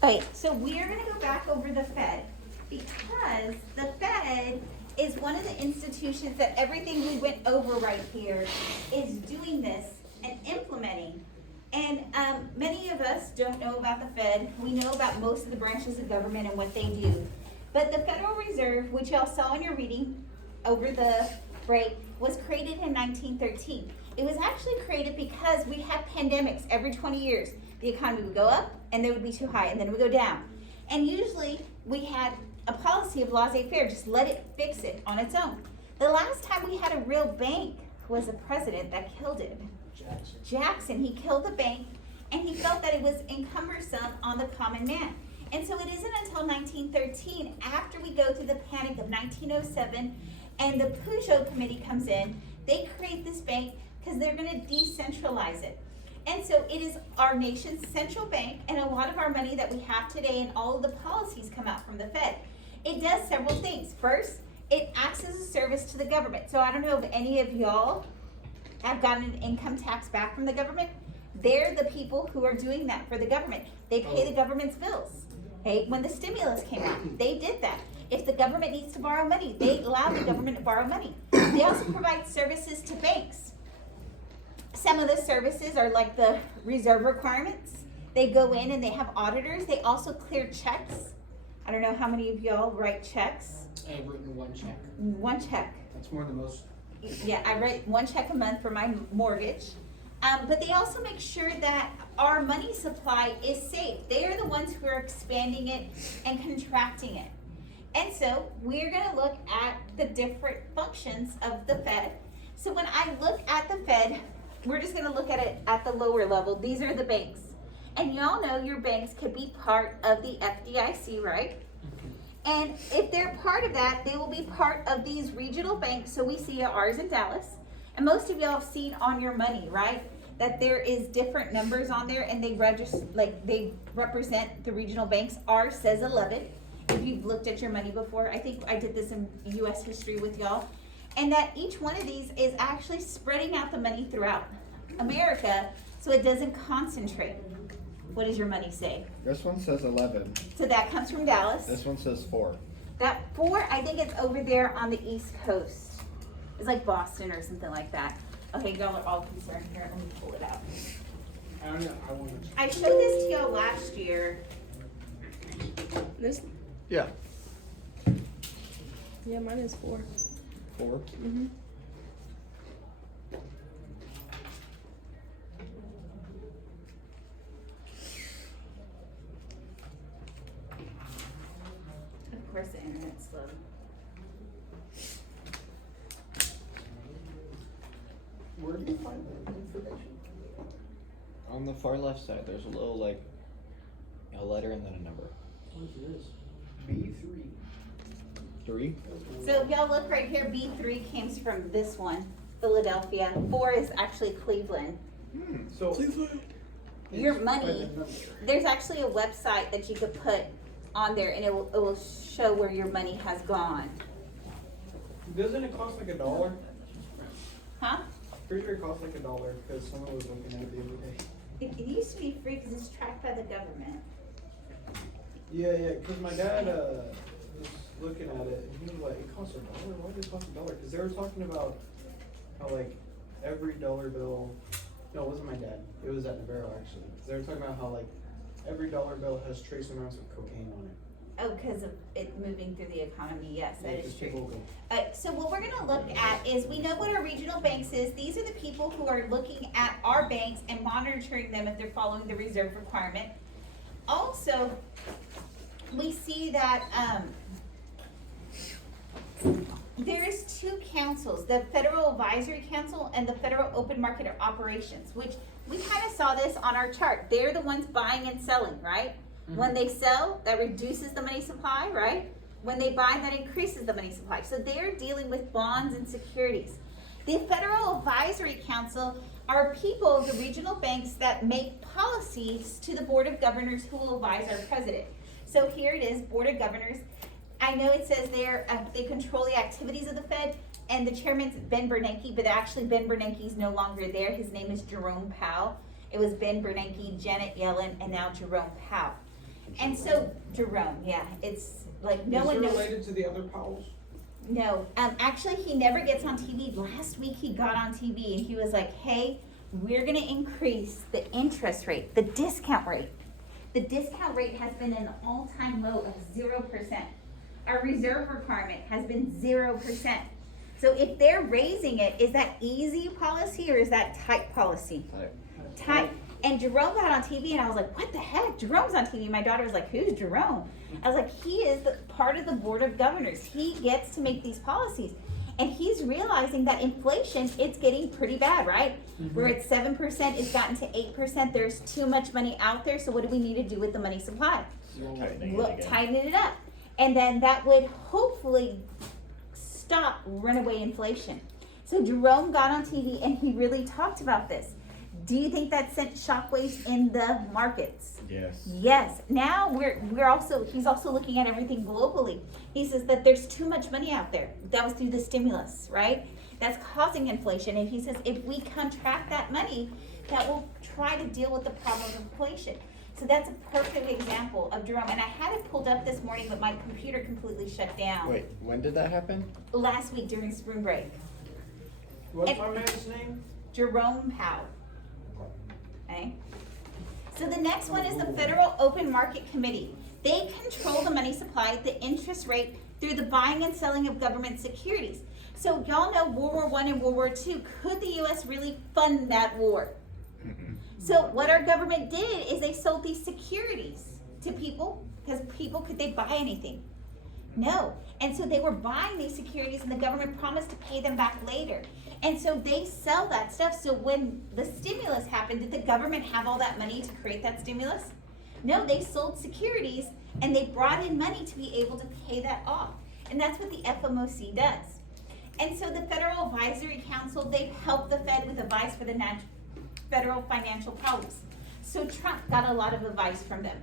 Okay, so we are gonna go back over the Fed because the Fed is one of the institutions that everything we went over right here is doing this and implementing. And many of us don't know about the Fed. We know about most of the branches of government and what they do. But the Federal Reserve, which y'all saw in your reading over the break, was created in 1913. It was actually created because we had pandemics every 20 years. The economy would go up and then it would be too high and then it would go down. And usually we had a policy of laissez-faire, just let it fix it on its own. The last time we had a real bank was a president that killed it. Jackson, he killed the bank and he felt that it was encumbersome on the common man. And so it isn't until 1913, after we go through the panic of 1907 and the Peugeot committee comes in, they create this bank because they're going to decentralize it. And so it is our nation's central bank, and a lot of our money that we have today and all of the policies come out from the Fed. It does several things. First, it acts as a service to the government. So I don't know if any of y'all have gotten an income tax back from the government. They're the people who are doing that for the government. They pay the government's bills. Okay? When the stimulus came out, they did that. If the government needs to borrow money, they allow the government to borrow money. They also provide services to banks. Some of the services are like the reserve requirements. They go in and they have auditors. They also clear checks. I don't know how many of y'all write checks. I've written one check. One check. That's more than most. Yeah, I write one check a month for my mortgage. But they also make sure that our money supply is safe. They are the ones who are expanding it and contracting it. And so we're going to look at the different functions of the Fed. So when I look at the Fed, we're just going to look at it at the lower level. These are the banks. And y'all know your banks could be part of the FDIC, right? And if they're part of that, they will be part of these regional banks. So we see ours in Dallas. And most of y'all have seen on your money, right? That there is different numbers on there and they register, like they represent the regional banks. Ours says 11. If you've looked at your money before, I think I did this in US history with y'all. And that each one of these is actually spreading out the money throughout America so it doesn't concentrate. What does your money say? This one says 11. So that comes from Dallas. This one says 4. That 4, I think it's over there on the East Coast. It's like Boston or something like that. Okay, y'all are all concerned here. Let me pull it out. I don't know. I showed this to y'all last year. This, Yeah. yeah, mine is 4. 4. Mm-hmm. Of course, the internet's slow. Where do you find that information? On the far left side, there's a little, like, a letter and then a number. What is this? B3. 3? So if y'all look right here, B3 came from this one, Philadelphia. 4 is actually Cleveland. So Your it's money, by the number. there's actually a website that you could put on there and it will show where your money has gone. Doesn't it cost like $1? Huh? Pretty sure it costs like $1 because someone was looking at it the other day. It used to be free because it's tracked by the government. Yeah, because my dad was looking at it and he was like, it costs $1? Why does it cost $1? Because they were talking about how like every dollar bill, no, it wasn't my dad. It was at Navarro actually. They were talking about how like every dollar bill has trace amounts of cocaine on it. Oh, because of it moving through the economy, yes, Yeah, that is 'cause true. people go, So what we're gonna look at is, we know what our regional banks is. These are the people who are looking at our banks and monitoring them if they're following the reserve requirement. Also, we see that, there is 2 councils, the Federal Advisory Council and the Federal Open Market Operations, which we kind of saw this on our chart. They're the ones buying and selling, right? When they sell, that reduces the money supply, right? When they buy, that increases the money supply. So they're dealing with bonds and securities. The Federal Advisory Council are people, the regional banks that make policies to the Board of Governors who will advise our president. So here it is, Board of Governors. I know it says there, they control the activities of the Fed, and the chairman's Ben Bernanke, but actually Ben Bernanke's no longer there. His name is Jerome Powell. It was Ben Bernanke, Janet Yellen, and now Jerome Powell. And so Jerome, yeah, it's like no one Is knows. it related to the other Powells? No, actually, he never gets on TV. Last week he got on TV and he was like, hey, we're gonna increase the interest rate, the discount rate. The discount rate has been an all-time low of 0%. Our reserve requirement has been 0%. So if they're raising it, is that easy policy or is that tight policy? Tight. And Jerome got on TV and I was like, what the heck? Jerome's on TV. My daughter was like, who's Jerome? I was like, he is part of the board of governors. He gets to make these policies. And he's realizing that inflation, it's getting pretty bad, right? We're at 7%, it's gotten to 8%. There's too much money out there. So what do we need to do with the money supply? Tighten it up. And then that would hopefully stop runaway inflation. So Jerome got on TV and he really talked about this. Do you think that sent shockwaves in the markets? Yes. Yes. Now he's also looking at everything globally. He says that there's too much money out there. That was through the stimulus, right? That's causing inflation. And he says if we contract that money, that will try to deal with the problem of inflation. So that's a perfect example of Jerome. And I had it pulled up this morning, but my computer completely shut down. Wait, when did that happen? Last week during spring break. What's And- my man's name? Jerome Powell. Okay. So the next one is the Federal Open Market Committee. They control the money supply, the interest rate through the buying and selling of government securities. So y'all know World War I and World War II. Could the U.S. really fund that war? So what our government did is they sold these securities to people because could they buy anything? No. And so they were buying these securities and the government promised to pay them back later. And so they sell that stuff. So when the stimulus happened, did the government have all that money to create that stimulus? No, they sold securities and they brought in money to be able to pay that off. And that's what the FOMC does. And so the Federal Advisory Council, they help the Fed with advice for the federal financial problems. So Trump got a lot of advice from them.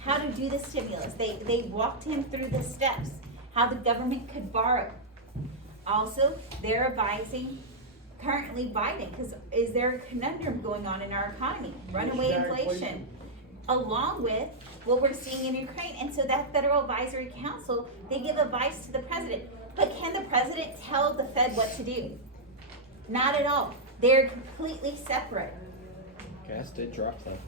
How to do the stimulus. They walked him through the steps. How the government could borrow. Also, they're advising currently Biden, because is there a conundrum going on in our economy? Runaway inflation, along with what we're seeing in Ukraine. And so that Federal Advisory Council, they give advice to the president. But can the president tell the Fed what to do? Not at all. They're completely separate. Gas did drop though.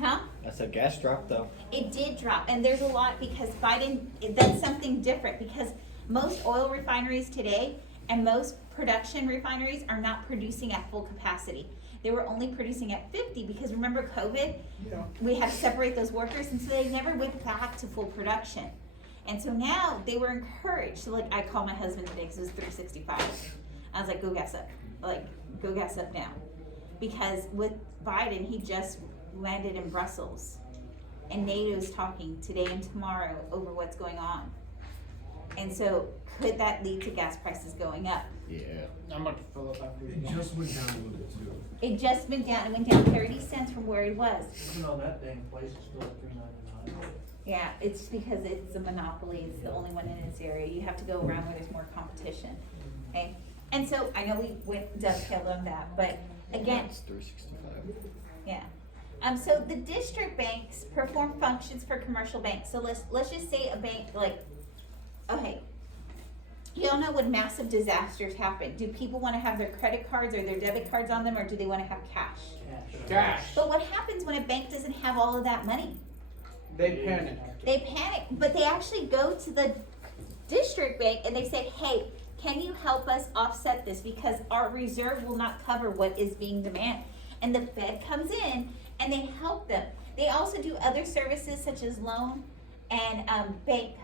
Huh? I said gas dropped though. It did drop, and there's a lot because Biden, that's something different because most oil refineries today and most production refineries are not producing at full capacity. They were only producing at 50 because remember COVID? Yeah. We had to separate those workers, and so they never went back to full production. And so now they were encouraged. So like I called my husband today because it was 365. I was like, go gas up. Like, go gas up now. Because with Biden, he just landed in Brussels. And NATO's talking today and tomorrow over what's going on. And so could that lead to gas prices going up? Yeah. I'm about to fill up after It just went down a little bit too. It just went down. It went down 30 cents from where he was. Even on that dang place, it's still at $3.99. Yeah, it's because it's a monopoly. It's the only one in this area. You have to go around where there's more competition. Okay? And so I know we went dovetailed on that, but again, It's 365. yeah. So the district banks perform functions for commercial banks. So let's just say a bank like, okay, you all know when massive disasters happen. Do people want to have their credit cards or their debit cards on them, or do they want to have cash? Cash. But what happens when a bank doesn't have all of that money? They panic. They panic, but they actually go to the district bank and they say, hey, can you help us offset this because our reserve will not cover what is being demanded. And the Fed comes in and they help them. They also do other services such as loan and bank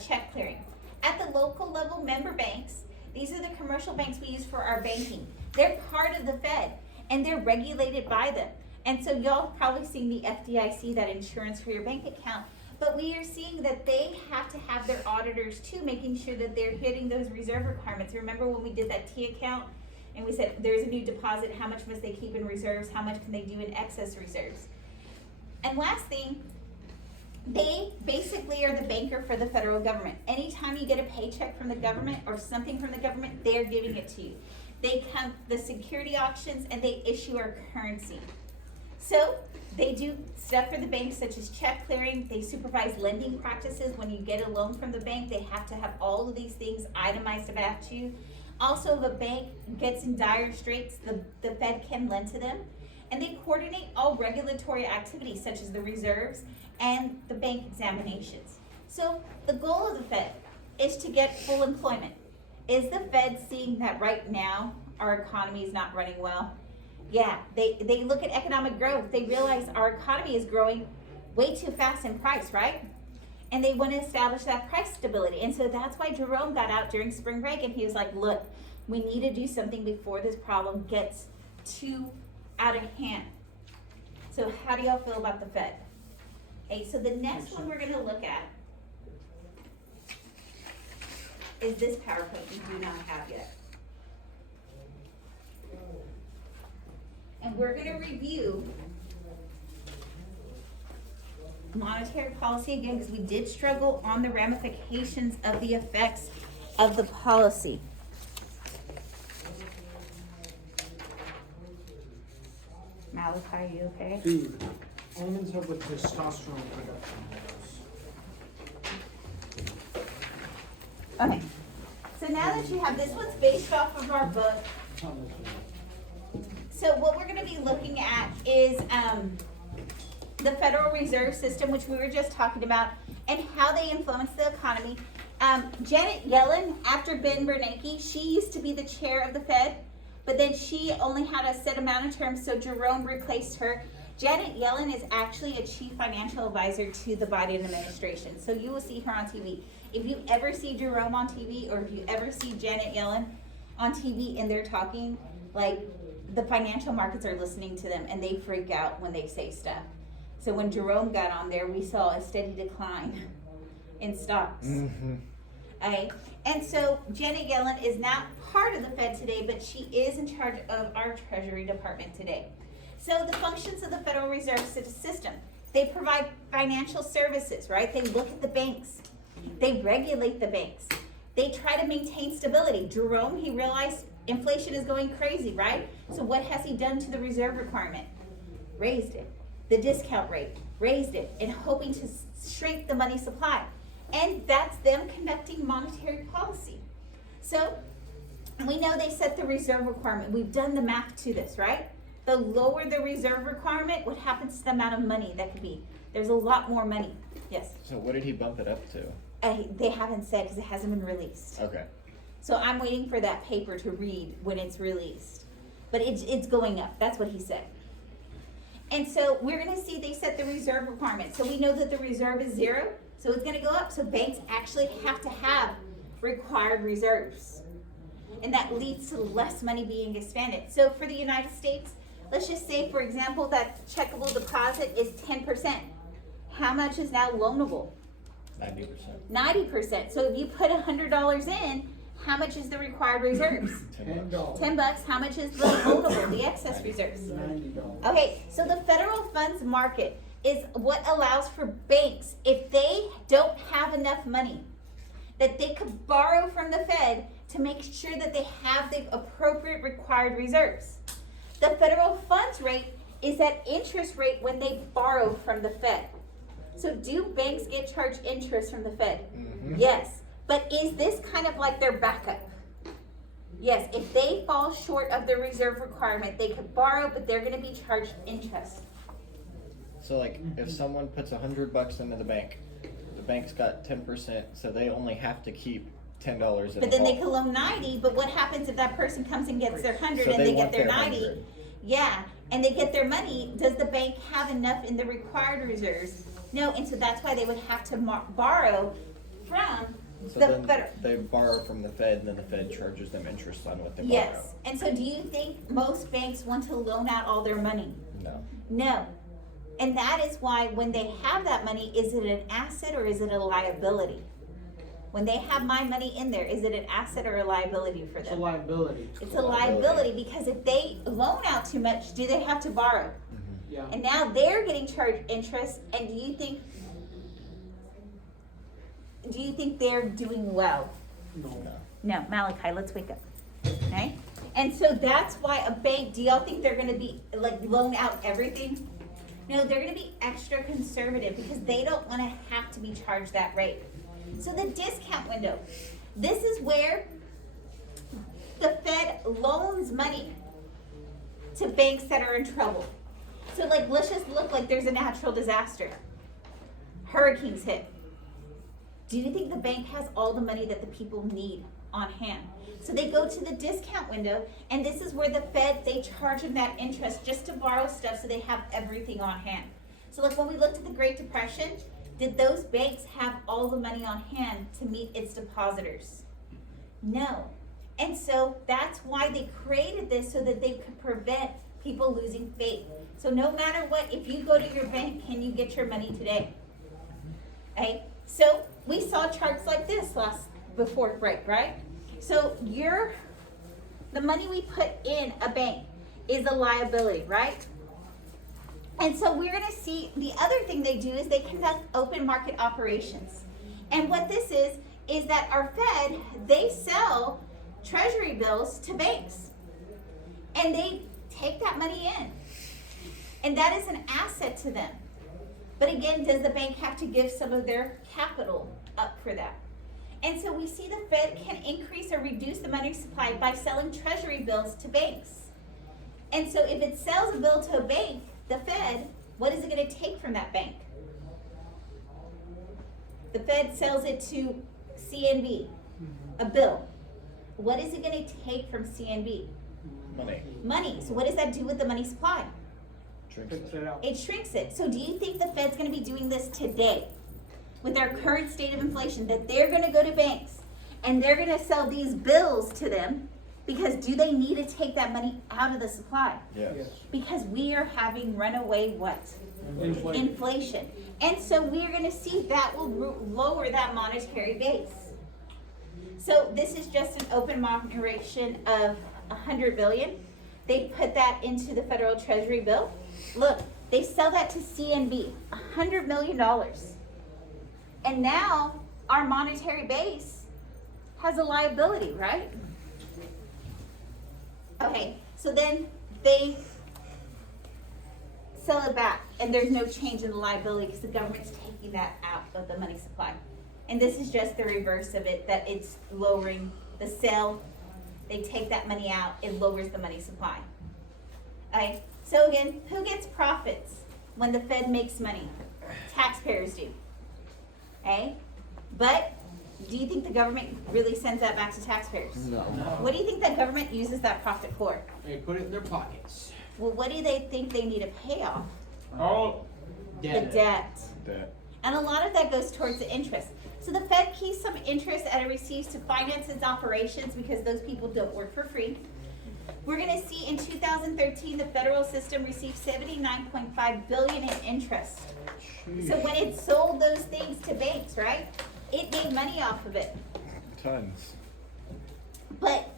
check clearing. At the local level, member banks, these are the commercial banks we use for our banking. They're part of the Fed and they're regulated by them. And so y'all have probably seen the FDIC, that insurance for your bank account. But we are seeing that they have to have their auditors too, making sure that they're hitting those reserve requirements. Remember when we did that T account and we said there's a new deposit, how much must they keep in reserves, how much can they do in excess reserves? And last thing, they basically are the banker for the federal government. Anytime you get a paycheck from the government or something from the government, they're giving it to you. They come the security auctions and they issue our currency. So They do stuff for the bank such as check clearing, they supervise lending practices. When you get a loan from the bank, they have to have all of these things itemized about you. Also, if a bank gets in dire straits, the Fed can lend to them. And they coordinate all regulatory activities such as the reserves and the bank examinations. So the goal of the Fed is to get full employment. Is the Fed seeing that right now our economy is not running well? Yeah, they look at economic growth. They realize our economy is growing way too fast in price, right? And they want to establish that price stability. And so that's why Jerome got out during spring break and he was like, look, we need to do something before this problem gets too out of hand. So how do y'all feel about the Fed? Okay, so the next one we're gonna look at is this PowerPoint we do not have yet. And we're gonna review monetary policy again, because we did struggle on the ramifications of the effects of the policy. Malachi, are you okay? Dude, almonds have the testosterone production. Okay, so now that you have, this one's based off of our book. So what we're gonna be looking at is, the Federal Reserve System, which we were just talking about, and how they influence the economy. Janet Yellen, after Ben Bernanke, she used to be the chair of the Fed, but then she only had a set amount of terms, so Jerome replaced her. Janet Yellen is actually a chief financial advisor to the Biden administration, so you will see her on TV. If you ever see Jerome on TV, or if you ever see Janet Yellen on TV and they're talking, like, the financial markets are listening to them and they freak out when they say stuff. So when Jerome got on there, we saw a steady decline in stocks. Okay, and so Janet Yellen is not part of the Fed today, but she is in charge of our Treasury Department today. So the functions of the Federal Reserve System, they provide financial services, right? They look at the banks. They regulate the banks. They try to maintain stability. Jerome, he realized inflation is going crazy, right? So what has he done to the reserve requirement? Raised it. The discount rate, raised it, and hoping to shrink the money supply. And that's them conducting monetary policy. So we know they set the reserve requirement. We've done the math to this, right? The lower the reserve requirement, what happens to the amount of money that could be? There's a lot more money. Yes? So what did he bump it up to? They haven't said because it hasn't been released. Okay. So I'm waiting for that paper to read when it's released. But it's going up. That's what he said. And so we're going to see they set the reserve requirement. So we know that the reserve is 0. So it's going to go up. So banks actually have to have required reserves. And that leads to less money being expanded. So for the United States, let's just say, for example, that checkable deposit is 10%. How much is now loanable? 90%. 90%. So if you put $100 in, how much is the required reserves? $10. $10. How much is the loanable, the excess reserves? $90. Okay, so the federal funds market is what allows for banks, if they don't have enough money, that they could borrow from the Fed to make sure that they have the appropriate required reserves. The federal funds rate is that interest rate when they borrow from the Fed. So do banks get charged interest from the Fed? Yes. But is this kind of like their backup? Yes, if they fall short of their reserve requirement, they could borrow, but they're gonna be charged interest. So like, if someone puts $100 into the bank's got 10%, so they only have to keep $10 in But then they vault. could loan 90, but what happens if that person comes and gets their 100 So and they they get want their their 90? 100. Yeah, and they get their money, does the bank have enough in the required reserves? No, and so that's why they would have to borrow from So the then federal. they borrow from the Fed, and then the Fed charges them interest on what they borrow. Yes, and so do you think most banks want to loan out all their money? No. No. And that is why when they have that money, is it an asset or is it a liability? When they have my money in there, is it an asset or a liability for It's a them? liability. It's a liability because if they loan out too much, do they have to borrow? Yeah. And now they're getting charged interest, and do you think they're doing well? No. No, Malachi, let's wake up. Okay? And so that's why a bank, do y'all think they're gonna be like loan out everything? No, they're gonna be extra conservative because they don't wanna have to be charged that rate. So the discount window, this is where the Fed loans money to banks that are in trouble. So like, let's just look like there's a natural disaster. Hurricanes hit. Do you think the bank has all the money that the people need on hand? So they go to the discount window, and this is where the Fed, they charge them that interest just to borrow stuff so they have everything on hand. So like when we looked at the Great Depression, did those banks have all the money on hand to meet its depositors? No. And so that's why they created this, so that they could prevent people losing faith. So no matter what, if you go to your bank, can you get your money today? Okay, so we saw charts like this before break, right? So the money we put in a bank is a liability, right? And so we're gonna see, the other thing they do is they conduct open market operations. And what this is that our Fed, they sell treasury bills to banks. And they take that money in. And that is an asset to them. But again, does the bank have to give some of their capital up for that? And so we see the Fed can increase or reduce the money supply by selling treasury bills to banks. And so if it sells a bill to a bank, the Fed, what is it going to take from that bank? The Fed sells it to CNB, a bill. What is it going to take from CNB? Money. Money. So what does that do with the money supply? Drinks Fix it. it out. It shrinks it. So do you think the Fed's going to be doing this today with our current state of inflation, that they're going to go to banks and they're going to sell these bills to them? Because do they need to take that money out of the supply? Yes. Yes. Because we are having runaway what? Inflation. Inflation. And so we're going to see that will lower that monetary base. So this is just an open moderation of 100 billion. They put that into the federal treasury bill. Look, they sell that to CNB, $100 million. And now our monetary base has a liability, right? Okay, so then they sell it back, and there's no change in the liability because the government's taking that out of the money supply. And this is just the reverse of it, that it's lowering the sale. They take that money out, it lowers the money supply. Okay, so again, who gets profits when the Fed makes money? Taxpayers do. Okay, but do you think the government really sends that back to taxpayers? No. What do you think that government uses that profit for? They put it in their pockets. Well, what do they think they need to pay off? Oh, The dead. debt. Debt. And a lot of that goes towards the interest. So the Fed keeps some interest that it receives to finance its operations because those people don't work for free. We're going to see in 2013 the federal system received $79.5 billion in interest. So when it sold those things to banks, right, it made money off of it. Tons. But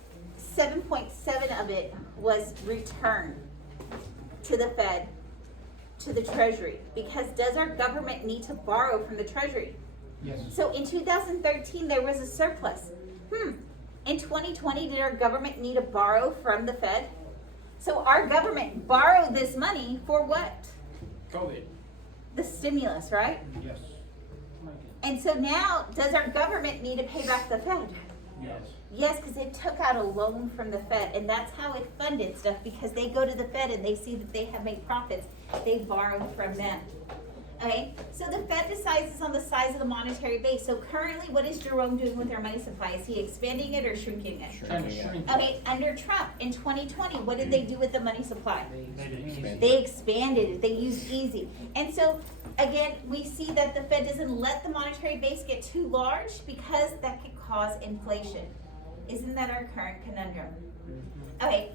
7.7 of it was returned to the Fed, to the Treasury, because does our government need to borrow from the Treasury? Yes. So in 2013, there was a surplus. In 2020, did our government need to borrow from the Fed? So our government borrowed this money for what? COVID. The stimulus, right? Yes. And so now, does our government need to pay back the Fed? Yes. Yes, because it took out a loan from the Fed, and that's how it funded stuff, because they go to the Fed and they see that they have made profits. They borrow from them. Okay, so the Fed decides on the size of the monetary base. So currently, what is Jerome doing with our money supply? Is he expanding it or shrinking it? Trying to Shrinking it. shrink. Okay, under Trump in 2020, what did they do with the money supply? Expanded. They expanded it. They used easy. And so, again, we see that the Fed doesn't let the monetary base get too large because that could cause inflation. Isn't that our current conundrum? Okay,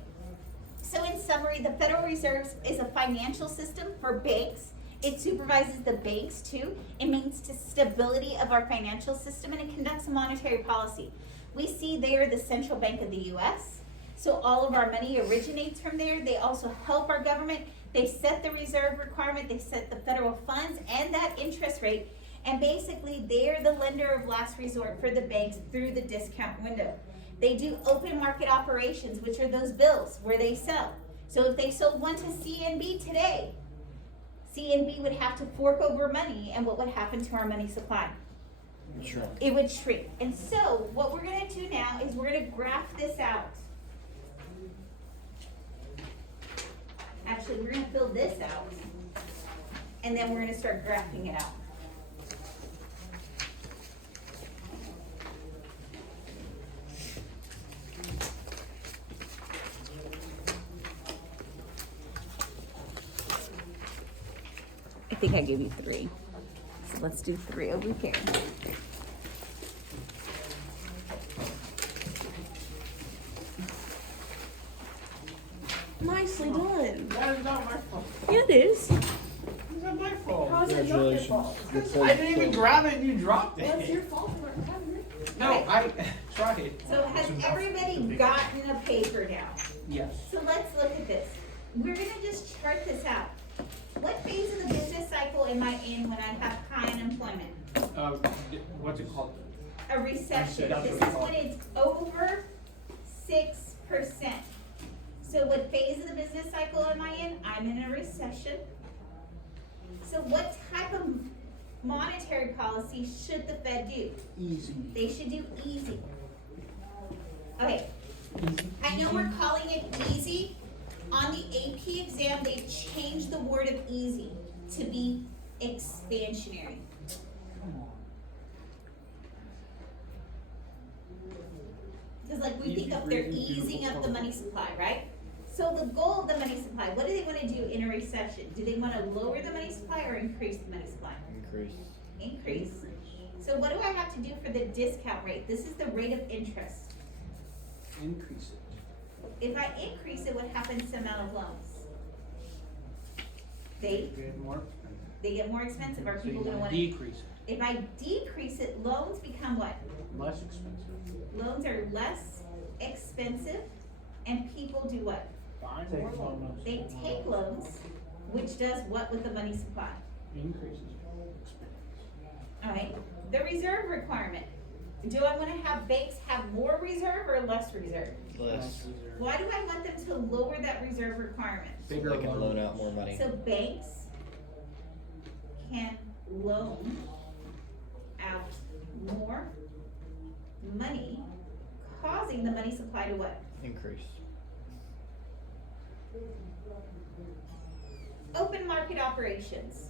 so in summary, the Federal Reserve is a financial system for banks. It supervises the banks too. It means to stability of our financial system, and it conducts a monetary policy. We see they are the central bank of the U.S., so all of our money originates from there. They also help our government. They set the reserve requirement, they set the federal funds and that interest rate, and basically they're the lender of last resort for the banks through the discount window. They do open market operations, which are those bills where they sell. So if they sold one to CNB today, CNB would have to fork over money, and what would happen to our money supply? Sure. It would shrink. And so what we're gonna do now is we're gonna graph this out. Actually, we're gonna fill this out, and then we're gonna start graphing it out. I think I gave you 3. So let's do 3 over here. Nicely done. That is not my fault. Yeah, it is. It's not my fault. How's it not your fault? I didn't even grab it and you dropped it. That's your fault for not having it. No, I tried. So has everybody gotten a paper now? Yes. So let's look at this. We're gonna just chart this out. What phase of the business cycle am I in when I have high unemployment? What's it called? A recession. That's This what is we call when it's over 6%. So what phase of the business cycle am I in? I'm in a recession. So what type of monetary policy should the Fed do? Easy. They should do easy. Okay, I know we're calling it easy. On the AP exam, they changed the word of easy to be expansionary. Because like we think of they're easing up the money supply, right? So the goal of the money supply, what do they want to do in a recession? Do they want to lower the money supply or increase the money supply? Increase. Increase. So what do I have to do for the discount rate? This is the rate of interest. Increase it. If I increase it, what happens to the amount of loans? They Get more. get more expensive. Are So you people gonna wanna wanna? decrease it. If I decrease it, loans become what? Less expensive. Loans are less expensive, and people do what? Buy Take more loans. loans. They take loans, which does what with the money supply? Increases expense. Alright, the reserve requirement. Do I wanna have banks have more reserve or less reserve? Less. Why do I want them to lower that reserve requirement? So Bigger they can loan loans. out more money. So banks can loan out more money, causing the money supply to what? Increase. Open market operations.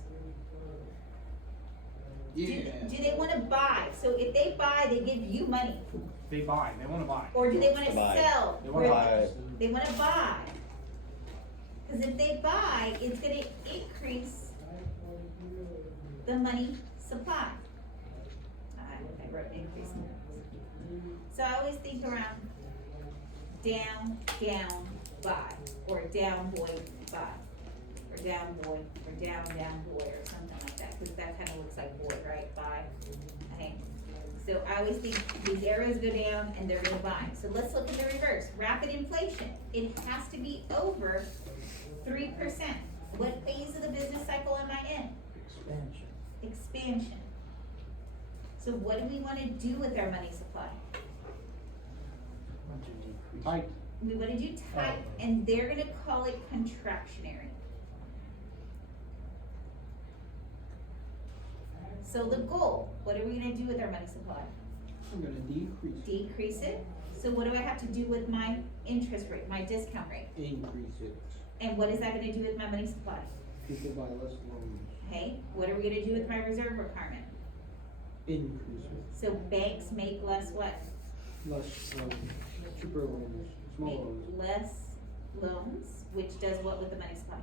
Yeah. Do they wanna buy? So if they buy, they give you money, They buy. They want to buy. or do they wanna Buy. sell? They want to Buy. buy. They wanna buy. Cause if they buy, it's gonna increase the money supply. I wrote increase. So I always think around down, down, buy, or down, boy, buy, or down, boy, or down, boy, or something like that, cause that kinda looks like boy, right, buy, okay? So I always think these arrows go down and they're gonna buy. So let's look at the reverse. Rapid inflation. It has to be over 3%. What phase of the business cycle am I in? Expansion. Expansion. So what do we wanna do with our money supply? Want to decrease. Tight. We wanna do tight, and they're gonna call it contractionary. So the goal, what are we gonna do with our money supply? I'm gonna decrease. Decrease it. So what do I have to do with my interest rate, my discount rate? Increase it. And what is that gonna do with my money supply? People buy less loans. Okay, what are we gonna do with my reserve requirement? Increase it. So banks make less what? Less cheaper loans. Small Make loans. less loans, which does what with the money supply?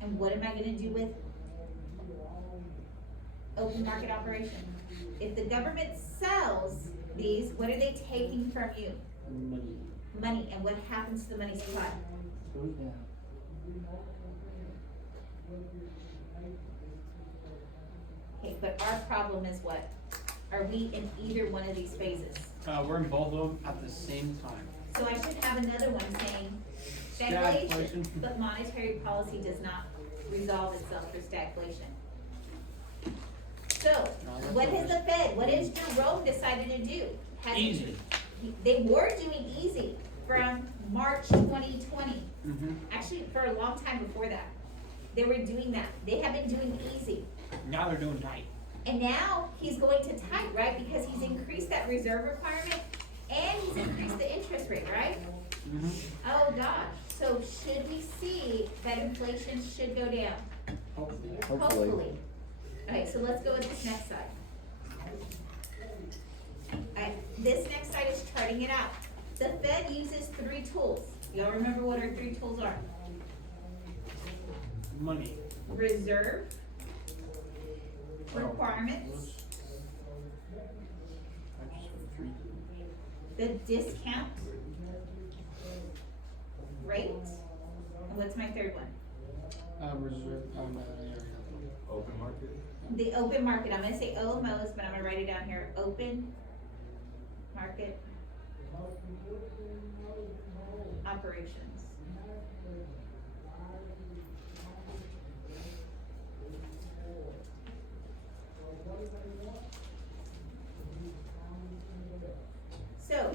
And what am I gonna do with open market operation? If the government sells these, what are they taking from you? Money. Money, and what happens to the money supply? Goes down. Okay, but our problem is what? Are we in either one of these phases? We're in both of them at the same time. So I should have another one saying stagflation, Stagflation. but monetary policy does not resolve itself for stagflation. So, what has the Fed, what has Jerome decided to do? Has- Easy. They were doing easy from March 2020, Mm-hmm. actually for a long time before that. They were doing that. They have been doing easy. Now they're doing tight. And now he's going to tight, right? Because he's increased that reserve requirement and he's increased the interest rate, right? Mm-hmm. Oh gosh, so should we see that inflation should go down? Hopefully. Okay, so let's go with this next side. Alright, this next side is charting it out. The Fed uses 3 tools. Y'all remember what our 3 tools are? Money. Reserve, requirements, the discount rate, and what's my third one? Reserve, Open market? The open market, I'm gonna say OMOs, but I'm gonna write it down here, open market operations. So,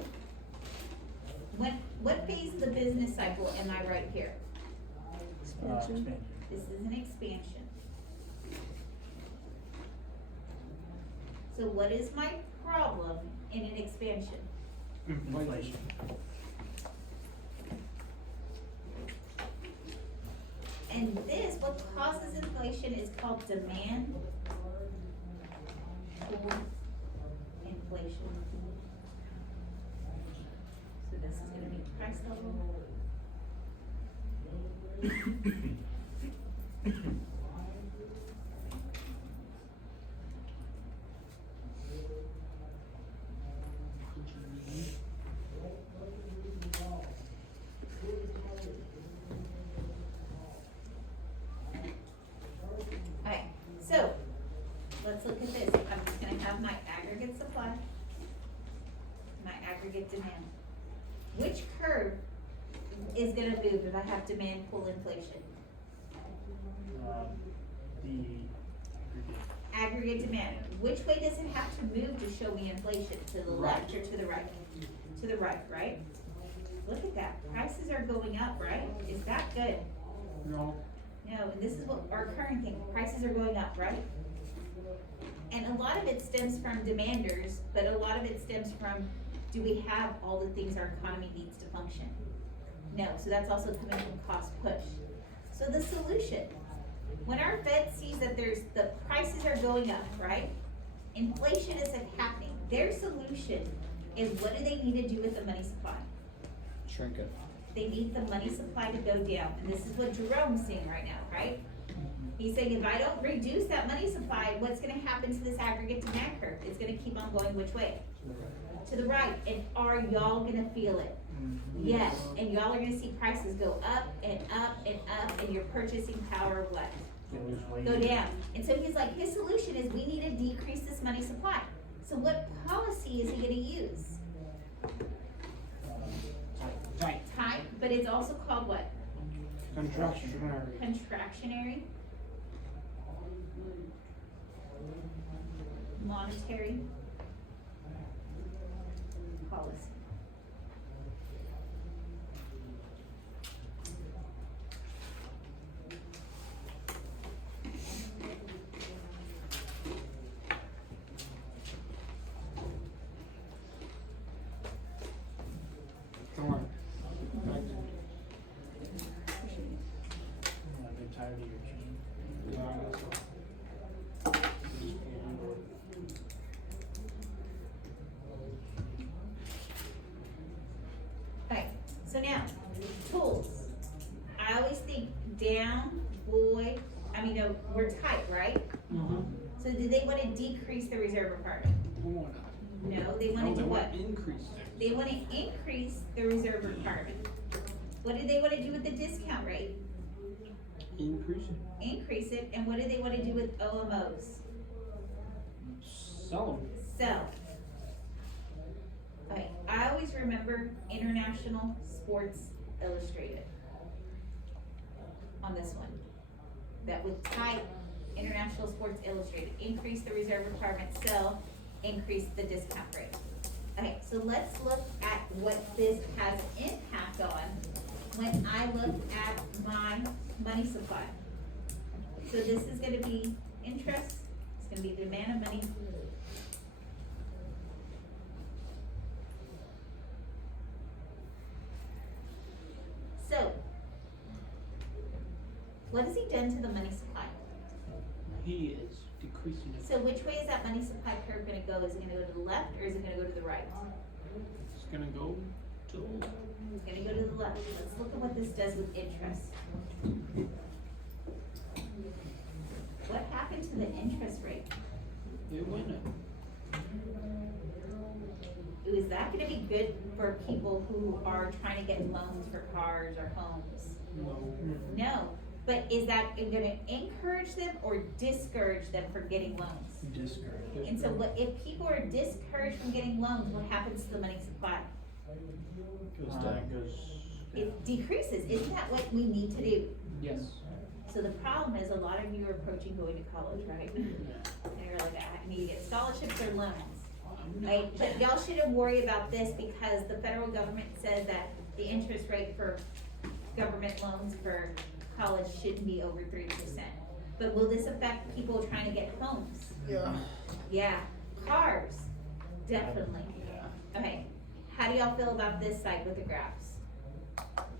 what phase of the business cycle am I right here? Expansion. This is an expansion. So what is my problem in an expansion? Inflation. And this, what causes inflation is called demand pull inflation. So this is gonna be price level. Alright, so, let's look at this. I'm just gonna have my aggregate supply, my aggregate demand. Which curve is gonna move if I have demand pull inflation? The Aggregate demand. Which way does it have to move to show me inflation? To the left or to the right? To the right, right? Look at that. Prices are going up, right? Is that good? no. No, and this is what our current thing, prices are going up, right? And a lot of it stems from demanders, but a lot of it stems from, do we have all the things our economy needs to function? No, so that's also coming from cost push. So the solution, when our Fed sees that the prices are going up, right? Inflation isn't happening. Their solution is, what do they need to do with the money supply? Shrink it. They need the money supply to go down, and this is what Jerome's saying right now, right? He's saying, if I don't reduce that money supply, what's gonna happen to this aggregate demand curve? It's gonna keep on going which way? To the right, and are y'all gonna feel it? Yes, and y'all are gonna see prices go up and up and up, and your purchasing power what? Go down. And so he's like, his solution is, we need to decrease this money supply. So what policy is he gonna use? Tight. Tight, but it's also called what? Contractionary. Contractionary. Monetary policy. Come on. I've been tired of your chain. Alright, so now, tools. I always think down, boy, no, we're tight, right? So do they wanna decrease the reserve requirement? No, they wanna do what? Increase. They wanna increase the reserve requirement. What do they wanna do with the discount rate? Increase it. Increase it, and what do they wanna do with OMOs? Sell them. Sell. Okay, I always remember International Sports Illustrated on this one. That would type International Sports Illustrated, increase the reserve requirement, sell, increase the discount rate. Okay, so let's look at what this has an impact on when I look at my money supply. So this is gonna be interest, it's gonna be the amount of money. So, what has he done to the money supply? He is decreasing it. So which way is that money supply curve gonna go? Is it gonna go to the left or is it gonna go to the right? It's gonna go to, It's gonna go to the left. Let's look at what this does with interest. What happened to the interest rate? it went up. Is that gonna be good for people who are trying to get loans for cars or homes? No. No, but is that gonna encourage them or discourage them from getting loans? Discouraged. And so what, if people are discouraged from getting loans, what happens to the money supply? Goes It down. goes. It decreases. Isn't that what we need to do? Yes. So the problem is a lot of you are approaching going to college, right? And you're like, I need to get scholarships or loans. Right, but y'all shouldn't worry about this because the federal government says that the interest rate for government loans for college shouldn't be over 3%. But will this affect people trying to get homes? Yeah. Yeah, cars, definitely. Yeah. Okay, how do y'all feel about this side with the graphs?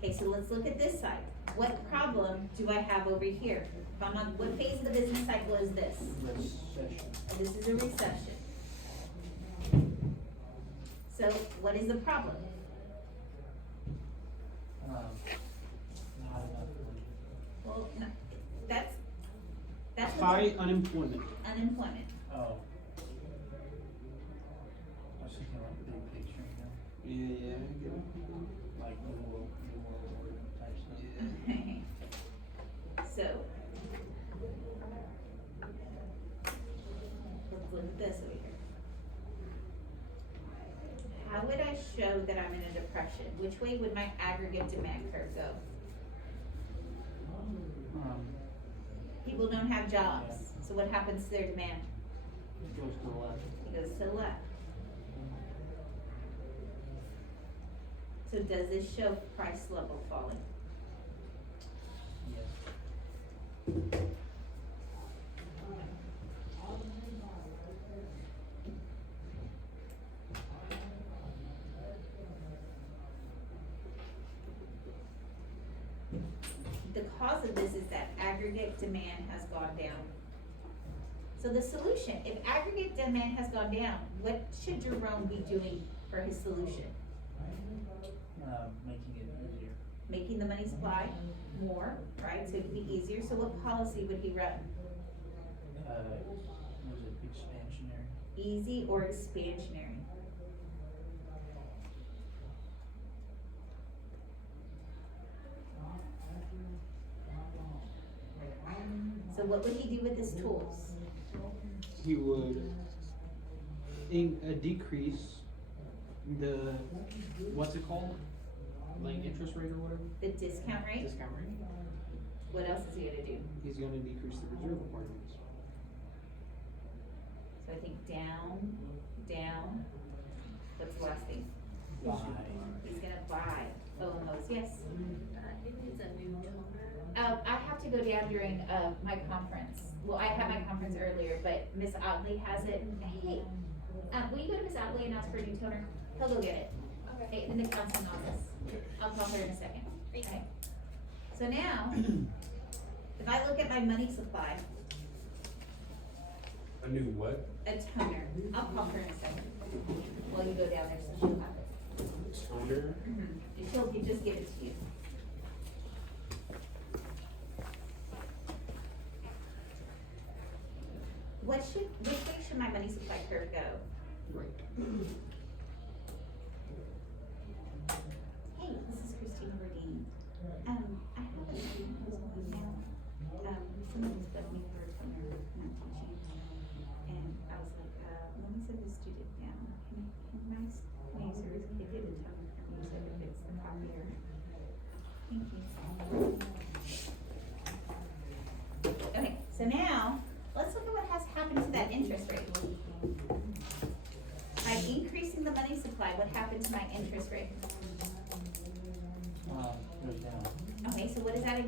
Okay, so let's look at this side. What problem do I have over here? If I'm on, what phase of the business cycle is this? Recession. This is a recession. So what is the problem? Not enough money. Well, no, that's what High unemployment. unemployment. Oh. I was thinking like big picture, you know, Yeah, yeah. like New World Order type stuff. So. Let's look at this over here. How would I show that I'm in a depression? Which way would my aggregate demand curve go? People don't have jobs, so what happens to their demand? It goes to the left. It goes to the left. So does this show price level falling? Yes. The cause of this is that aggregate demand has gone down. So the solution, if aggregate demand has gone down, what should Jerome be doing for his solution? Making it easier. Making the money supply more, right, so it would be easier, so what policy would he run? Was it expansionary? Easy or expansionary? So what would he do with his tools? He would decrease the, what's it called? Like interest rate or whatever? The discount rate? Discount rate. What else is he gonna do? He's gonna decrease the reserve requirements. So I think down, down, what's the last thing? Buy. He's gonna buy OMOs, yes? It needs a new toner. I have to go down during, my conference. Well, I had my conference earlier, but Miss Otley has it. Hey, will you go to Miss Otley and ask for a new toner? He'll go get it. Okay. Hey, in the counseling office. I'll call her in a second. Okay. So now, if I look at my money supply, A new what? a toner, I'll call her in a second. While you go down there, so she'll have it. Toner? She'll just give it to you. Which way should my money supply curve go? Right. Hey, this is Christine Verdine. I have a student who's on now. Someone's got me for a toner, not teaching. And I was like, let me send this student down. Can my user kid get a toner from you so if it's the copier? Thank you. Okay, so now, let's look at what has happened to that interest rate. By increasing the money supply, what happened to my interest rate? Goes down. Okay, so what does that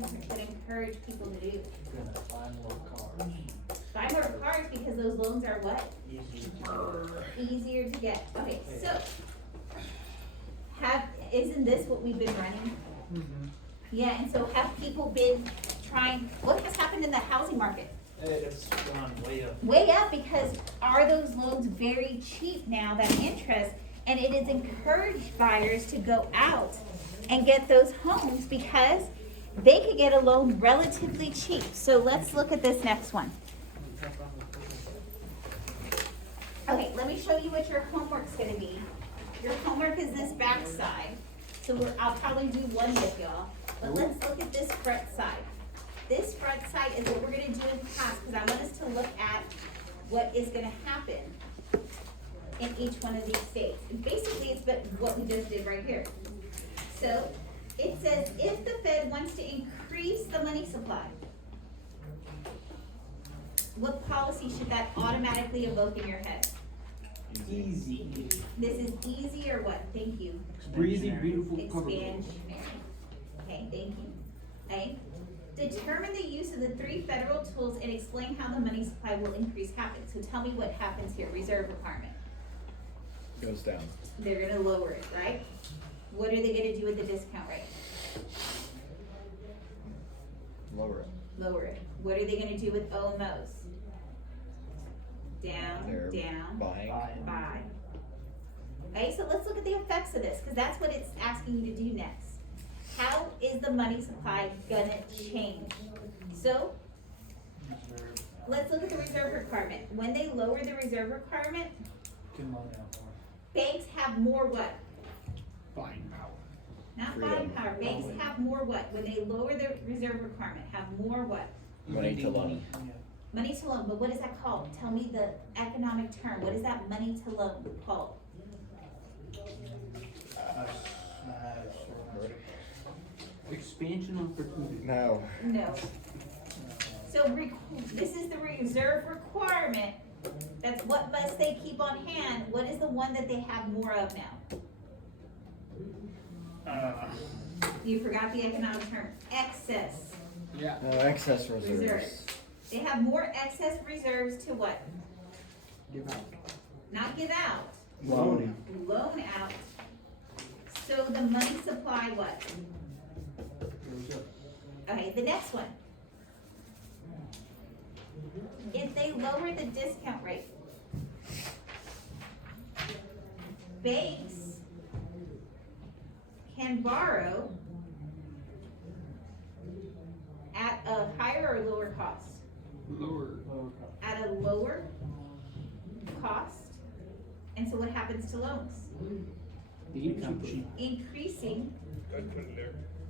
encourage people to do? Gonna buy more cars, Buy more cars because those loans are what? easier to Easier to get. Okay, so isn't this what we've been running? Mm-hmm. Yeah, and so have people been trying, what has happened in the housing market? It's gone way up. Way up because are those loans very cheap now, that interest? And it has encouraged buyers to go out and get those homes because they could get a loan relatively cheap. So let's look at this next one. Okay, let me show you what your homework's gonna be. Your homework is this back side. So I'll probably do one with y'all, but let's look at this front side. This front side is what we're gonna do in class, because I want us to look at what is gonna happen in each one of these states. And basically, it's what we just did right here. So, it says, if the Fed wants to increase the money supply, what policy should that automatically evoke in your head? Easy. This is easy or what? Thank you. Breezy, beautiful cover. Expansionary. Okay, thank you. Okay. Determine the use of the 3 federal tools and explain how the money supply will increase happens. So tell me what happens here. Reserve requirement. Goes down. They're gonna lower it, right? What are they gonna do with the discount rate? Lower it. Lower it. What are they gonna do with OMOs? Down, They're down, buying. buy. Okay, so let's look at the effects of this, because that's what it's asking you to do next. How is the money supply gonna change? So, let's look at the reserve requirement. When they lower the reserve requirement, Can loan out more. banks have more what? Buying power. Not Freedom. buying power. Banks have more what? When they lower the reserve requirement, have more what? Money to loan. Yeah. Money to loan, but what is that called? Tell me the economic term. What is that money to loan called? Expansion opportunity. No. No. So this is the reserve requirement. That's what must they keep on hand. What is the one that they have more of now? You forgot the economic term. Excess Yeah. No, excess reserves. reserves. They have more excess reserves to what? Give out. Not give out, Loan. loan out. So the money supply what? Goes up. Okay, the next one. If they lower the discount rate, banks can borrow at a higher or lower cost? Lower. At a lower cost. And so what happens to loans? The income cheap. Increasing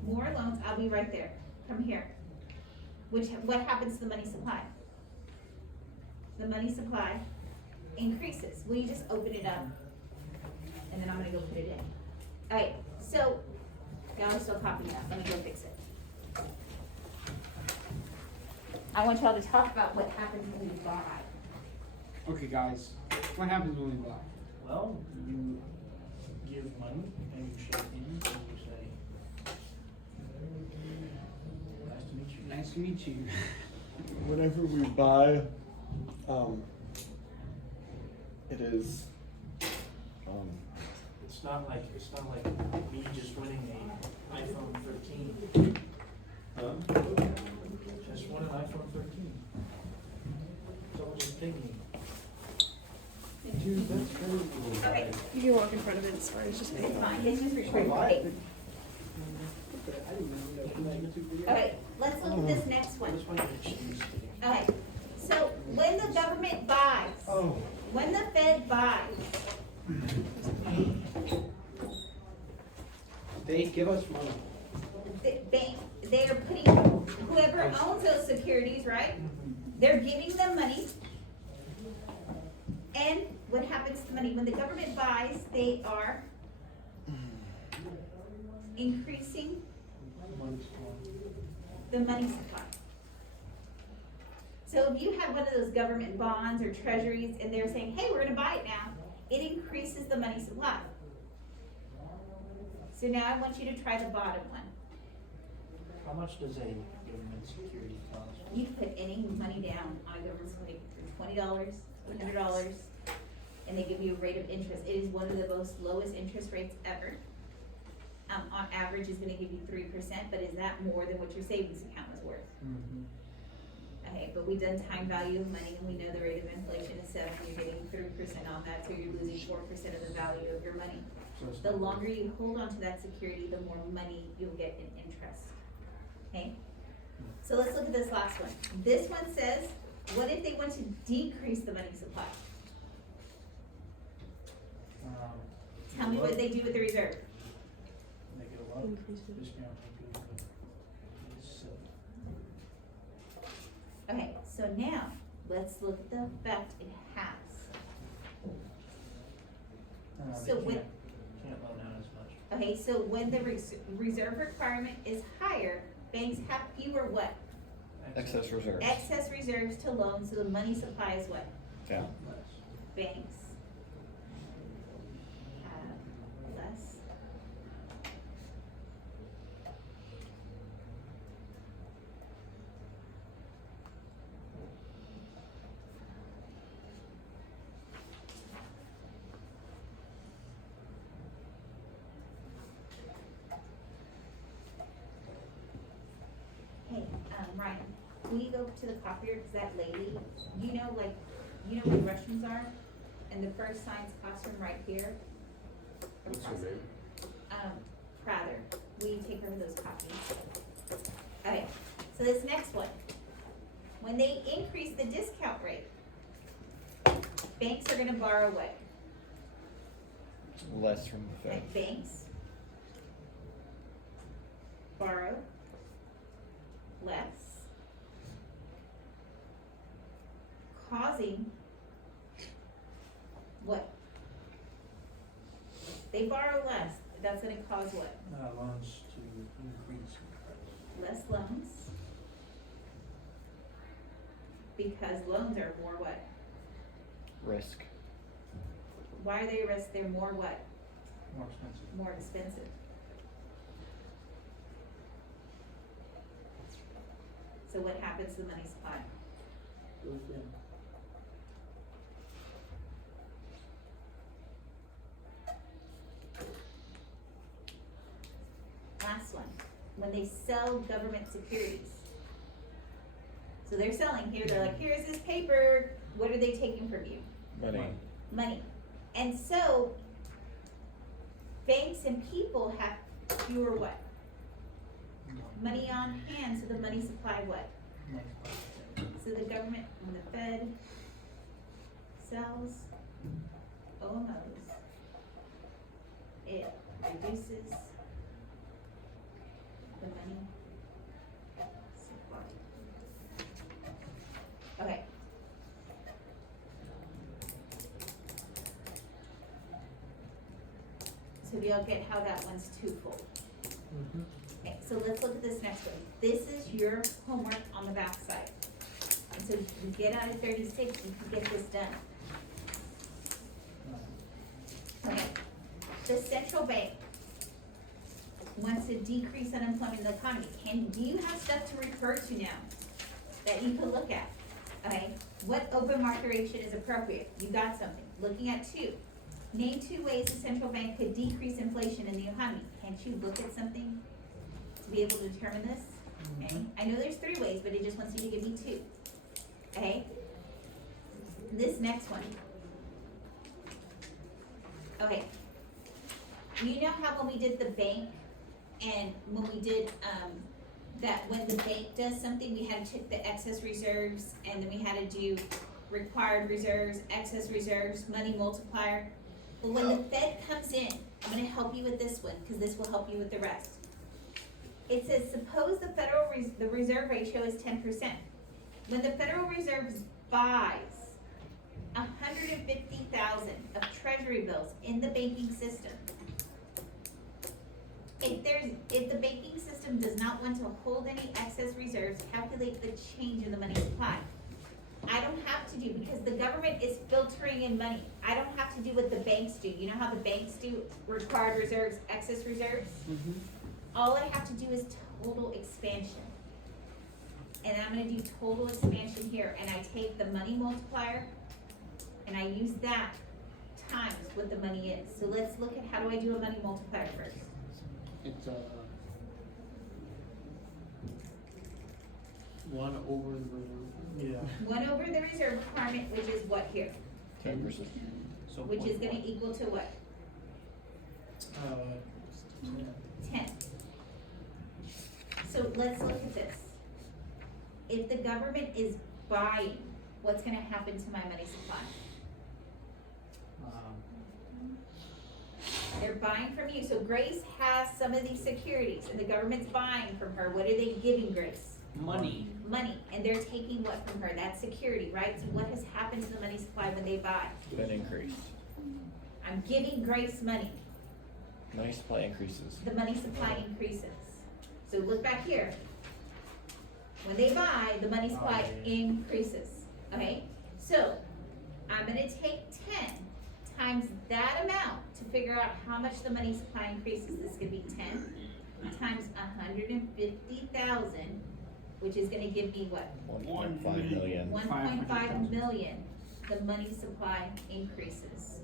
more loans. I'll be right there. Come here. What happens to the money supply? The money supply increases. Will you just open it up? And then I'm gonna go put it in. Alright, so y'all are still copying that. Let me go fix it. I want y'all to talk about what happens when you buy. Okay, guys. What happens when we buy? Well, you give money and you shake hands and you say, nice to meet you. Nice to meet you. Whenever we buy, it is, It's not like me just winning a iPhone 13. Just won an iPhone 13. Someone just pinged me. dude, that's crazy. Okay, You can walk in front of it, it's fine, it's just it's me. fine. It's just recording. Okay. Okay, let's look at this next one. That's why you excuse me. Okay, so when the government buys, Oh, when the Fed buys, they give us money. they are putting, whoever owns those securities, right? They're giving them money. And what happens to the money? When the government buys, they are increasing the money supply. So if you have one of those government bonds or treasuries and they're saying, hey, we're gonna buy it now, it increases the money supply. So now I want you to try the bottom one. How much does a government security costs. You can put any money down on a government security, $20, $100, and they give you a rate of interest. It is one of the most lowest interest rates ever. On average, is gonna give you 3%, but is that more than what your savings account was worth? Okay, but we've done time value of money, and we know the rate of inflation is 7, you're getting 3% on that, so you're losing 4% of the value of your money. So it's The not- longer you hold on to that security, the more money you'll get in interest. Okay? So let's look at this last one. This one says, what if they want to decrease the money supply? Tell me what they do with the reserve. Make it a lot, Increase it. discount, make it so. Okay, so now, let's look at the effect it has. So They when- can't loan out as much. Okay, so when the reserve requirement is higher, banks have fewer what? Excess reserves. Excess reserves to loan, so the money supply is what? Yeah. Less. Banks have less. Hey, Ryan, will you go to the copier, cause that lady, you know where the restrooms are? And the first science classroom right here? What's her name? Prather, will you take her those copies? Okay, so this next one, when they increase the discount rate, banks are gonna borrow what? Less from the Fed. Like banks borrow less, causing what? They borrow less, that's gonna cause what? Loans to increase in price. Less loans. Because loans are more what? Risk. Why are they a risk? They're more what? More expensive. More expensive. So what happens to the money supply? Goes down. Last one, when they sell government securities. So they're selling here, they're like, here's this paper, what are they taking from you? Money. Money. And so, banks and people have fewer what? Money on hand, so the money supply what? So the government, when the Fed sells OMOs, it reduces the money supply. Okay. So we all get how that one's twofold. Okay, so let's look at this next one. This is your homework on the back side. And so you get out of 36, you can get this done. Okay, the central bank wants to decrease unemployment in the economy. Do you have stuff to refer to now that you can look at? Okay, what open market rate is appropriate? You got something. Looking at 2. Name 2 ways the central bank could decrease inflation in the economy. Can't you look at something to be able to determine this? Okay, I know there's 3 ways, but it just wants you to give me 2. Okay? This next one. Okay. You know how when we did the bank and when we did, that when the bank does something, we had to check the excess reserves and then we had to do required reserves, excess reserves, money multiplier. But when the Fed comes in, I'm gonna help you with this one, cause this will help you with the rest. It says, suppose the reserve ratio is 10%. When the Federal Reserve buys 150,000 of treasury bills in the banking system, if the banking system does not want to hold any excess reserves, calculate the change in the money supply. I don't have to do, because the government is filtering in money. I don't have to do what the banks do. You know how the banks do required reserves, excess reserves? All I have to do is total expansion. and I'm gonna do total expansion here, and I take the money multiplier, and I use that times what the money is. So let's look at how do I do a money multiplier first. It's, 1 over the reserve. Yeah. 1 over the reserve requirement, which is what here? 10%. So Which is 0.5. gonna equal to what? 10. So let's look at this. If the government is buying, what's gonna happen to my money supply? They're buying from you, so Grace has some of these securities, and the government's buying from her, what are they giving Grace? Money. Money, and they're taking what from her? That's security, right? So what has happened to the money supply when they buy? Been increased. I'm giving Grace money, Money supply increases. the money supply increases. So look back here. When they buy, the money supply increases, okay? So, I'm gonna take 10 times that amount to figure out how much the money supply increases. This could be 10 times 150,000, which is gonna give me what? 1.5 million. 1.5 million, the money supply increases.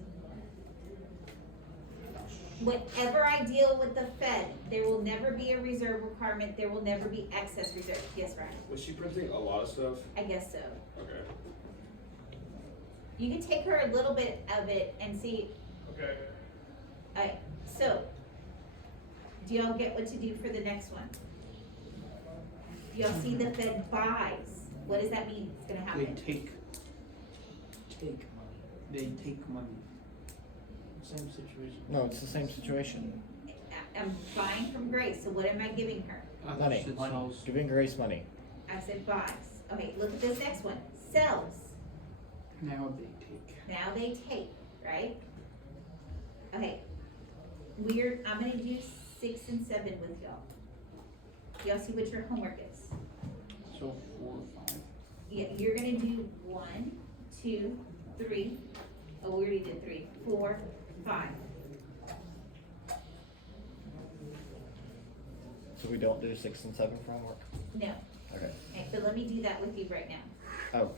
Whenever I deal with the Fed, there will never be a reserve requirement, there will never be excess reserve. Yes, Ryan? Was she printing a lot of stuff? I guess so. Okay. You can take her a little bit of it and see, Okay. alright, so, do y'all get what to do for the next one? Do y'all see the Fed buys? What does that mean it's gonna They happen? take money. They take money. Same situation. No, it's the same situation. I'm buying from Grace, so what am I giving her? Money. It sells. Giving Grace money. I said buys. Okay, look at this next one, sells. Now they take. Now they take, right? Okay, I'm gonna do 6 and 7 with y'all. Y'all see what your homework is? So 4 or 5. Yeah, you're gonna do 1, 2, 3. Oh, we already did 3, 4, 5. So we don't do 6 and 7 for homework? No, Okay. okay, but let me do that with you right now. Oh,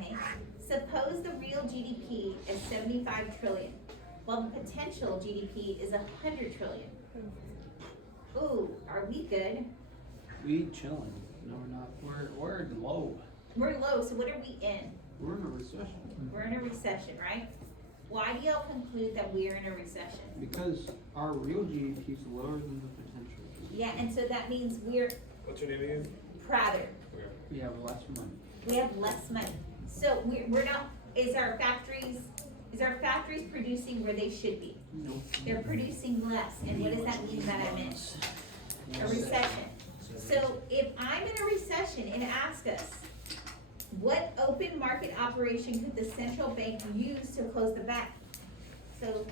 Okay, suppose the real GDP is 75 trillion, while the potential GDP is 100 trillion. Ooh, are we good? We chilling. No, we're not. We're low. We're low, so what are we in? We're in a recession. We're in a recession, right? Why do y'all conclude that we are in a recession? Because our real GDP is lower than the potential. Yeah, and so that means we're What's your name again? prouder. Okay. We have less money. We have less money. So we're not, is our factories producing where they should be? No. They're producing less, and what does that mean that I'm in? A recession. So if I'm in a recession and ask us, what open market operation could the central bank use to close the gap? So,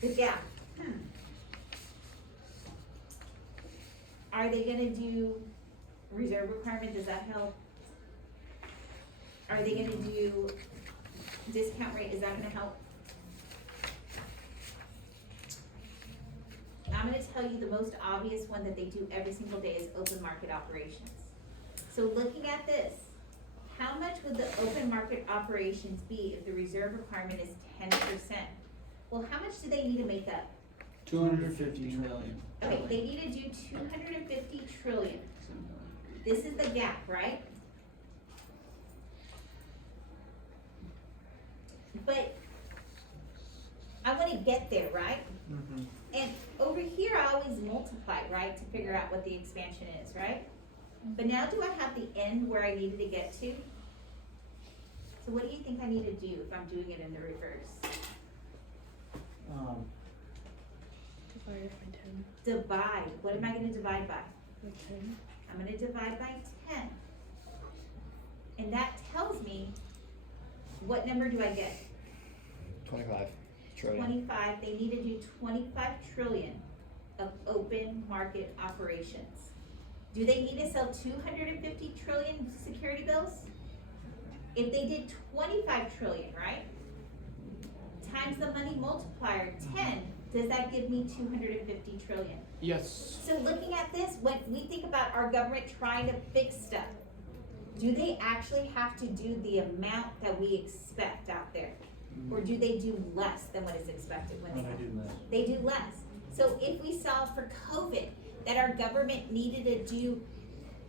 the gap. Are they gonna do reserve requirement, does that help? Are they gonna do discount rate, is that gonna help? I'm gonna tell you the most obvious one that they do every single day is open market operations. So looking at this, how much would the open market operations be if the reserve requirement is 10%? Well, how much do they need to make up? 250 trillion. Okay, they need to do 250 trillion. This is the gap, right? But I wanna get there, right? Mm-hmm. And over here, I always multiply, right, to figure out what the expansion is, right? But now do I have the end where I needed to get to? So what do you think I need to do if I'm doing it in the reverse? Divided by 10. Divide, what am I gonna divide by? Like 10. I'm gonna divide by 10. And that tells me, what number do I get? 25 trillion. 25, they need to do 25 trillion of open market operations. Do they need to sell 250 trillion security bills? If they did 25 trillion, right? Times the money multiplier, 10, Does that give me 250 trillion? Yes. So looking at this, when we think about our government trying to fix stuff, do they actually have to do the amount that we expect out there? Or do they do less than what is expected when No, they they do less. They do less. So if we saw for COVID that our government needed to do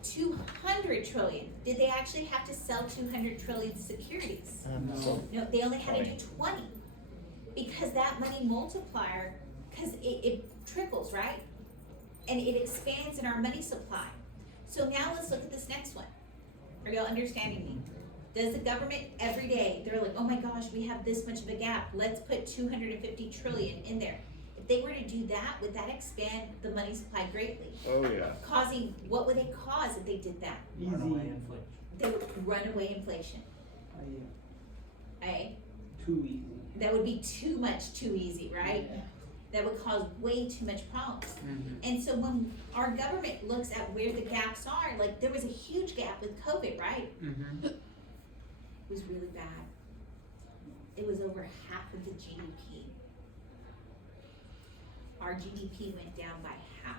200 trillion, did they actually have to sell 200 trillion securities? No, they only had to do 20. Because that money multiplier, cause it trickles, right? And it expands in our money supply. So now let's look at this next one. Are y'all understanding me? Does the government every day, they're like, oh my gosh, we have this much of a gap, let's put 250 trillion in there. If they were to do that, would that expand the money supply greatly? Oh, yeah. Causing, what would they cause if they did that? Runaway inflation. They would runaway inflation, eh? Too easy. That would be too much too easy, right? That would cause way too much problems. And so when our government looks at where the gaps are, like there was a huge gap with COVID, right? It was really bad. It was over half of the GDP. Our GDP went down by half.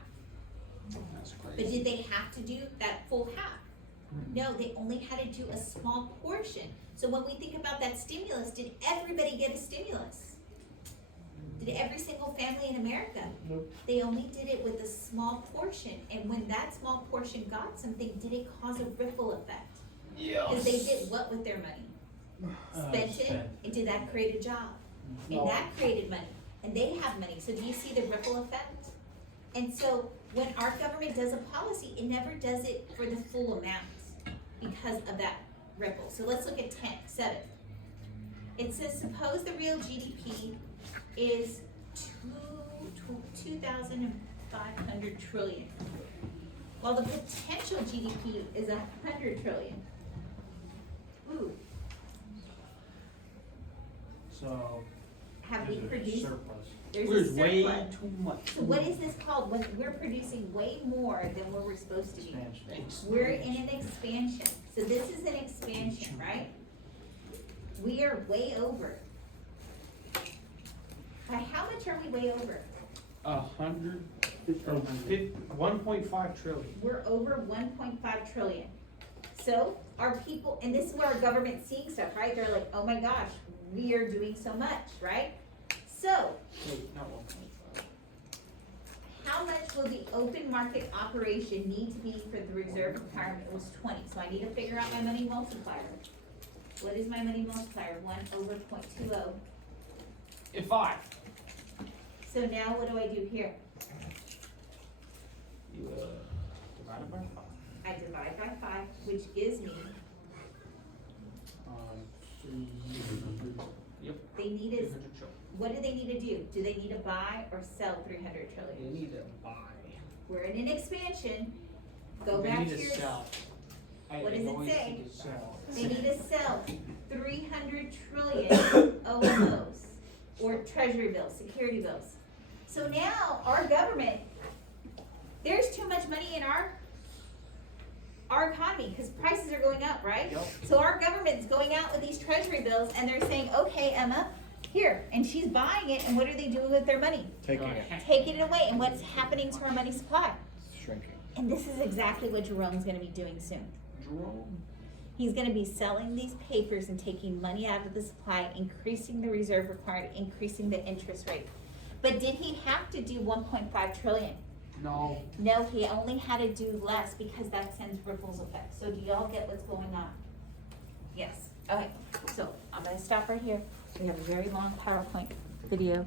That's But crazy. did they have to do that full half? No, they only had to do a small portion. So when we think about that stimulus, did everybody get a stimulus? Did every single family in America? Nope. They only did it with a small portion, and when that small portion got something, did it cause a ripple effect? Cause they did what with their money? Spent it, and did that create a job? And that created money, and they have money, so do you see the ripple effect? And so, when our government does a policy, it never does it for the full amount because of that ripple. So let's look at 7. It says, suppose the real GDP is 2,500 trillion, while the potential GDP is 100 trillion. Ooh, So, have we there's a produced, surplus. there's There's a way surplus. too much. So what is this called? When we're producing way more than what we're supposed to be. Expansion. We're in an expansion. So this is an expansion, right? We are way over. By how much are we way over? 1.5 trillion. We're over 1.5 trillion. So our people, and this is where our government's seeing stuff, right? They're like, oh my gosh, we are doing so much, right? So Wait, not 1.5. how much will the open market operation need to be for the reserve requirement? It was 20, so I need to figure out my money multiplier. What is my money multiplier? 1 over 0.20. If 5. So now what do I do here? You divide it by 5. I divide by 5, which gives me, 300. Yep. they need 300 is, trillion. what do they need to do? Do they need to buy or sell 300 They trillion? need to buy. We're in an expansion. Go They back need to to your. sell. What does it always say? think it's sell. They need to sell 300 trillion OMOs, or treasury bills, security bills. So now, our government, there's too much money in our economy, because prices are going up, right? Yep. So our government's going out with these treasury bills, and they're saying, okay, Emma, here, and she's buying it, and what are they doing with their money? Taking it, Taking it away, and what's happening to our money supply? shrinking. And this is exactly what Jerome's gonna be doing soon. Jerome. He's gonna be selling these papers and taking money out of the supply, increasing the reserve required, increasing the interest rate. But did he have to do 1.5 trillion? No. No, he only had to do less because that sends ripples effect. So do y'all get what's going on? Yes. Okay, so I'm gonna stop right here. We have a very long PowerPoint video.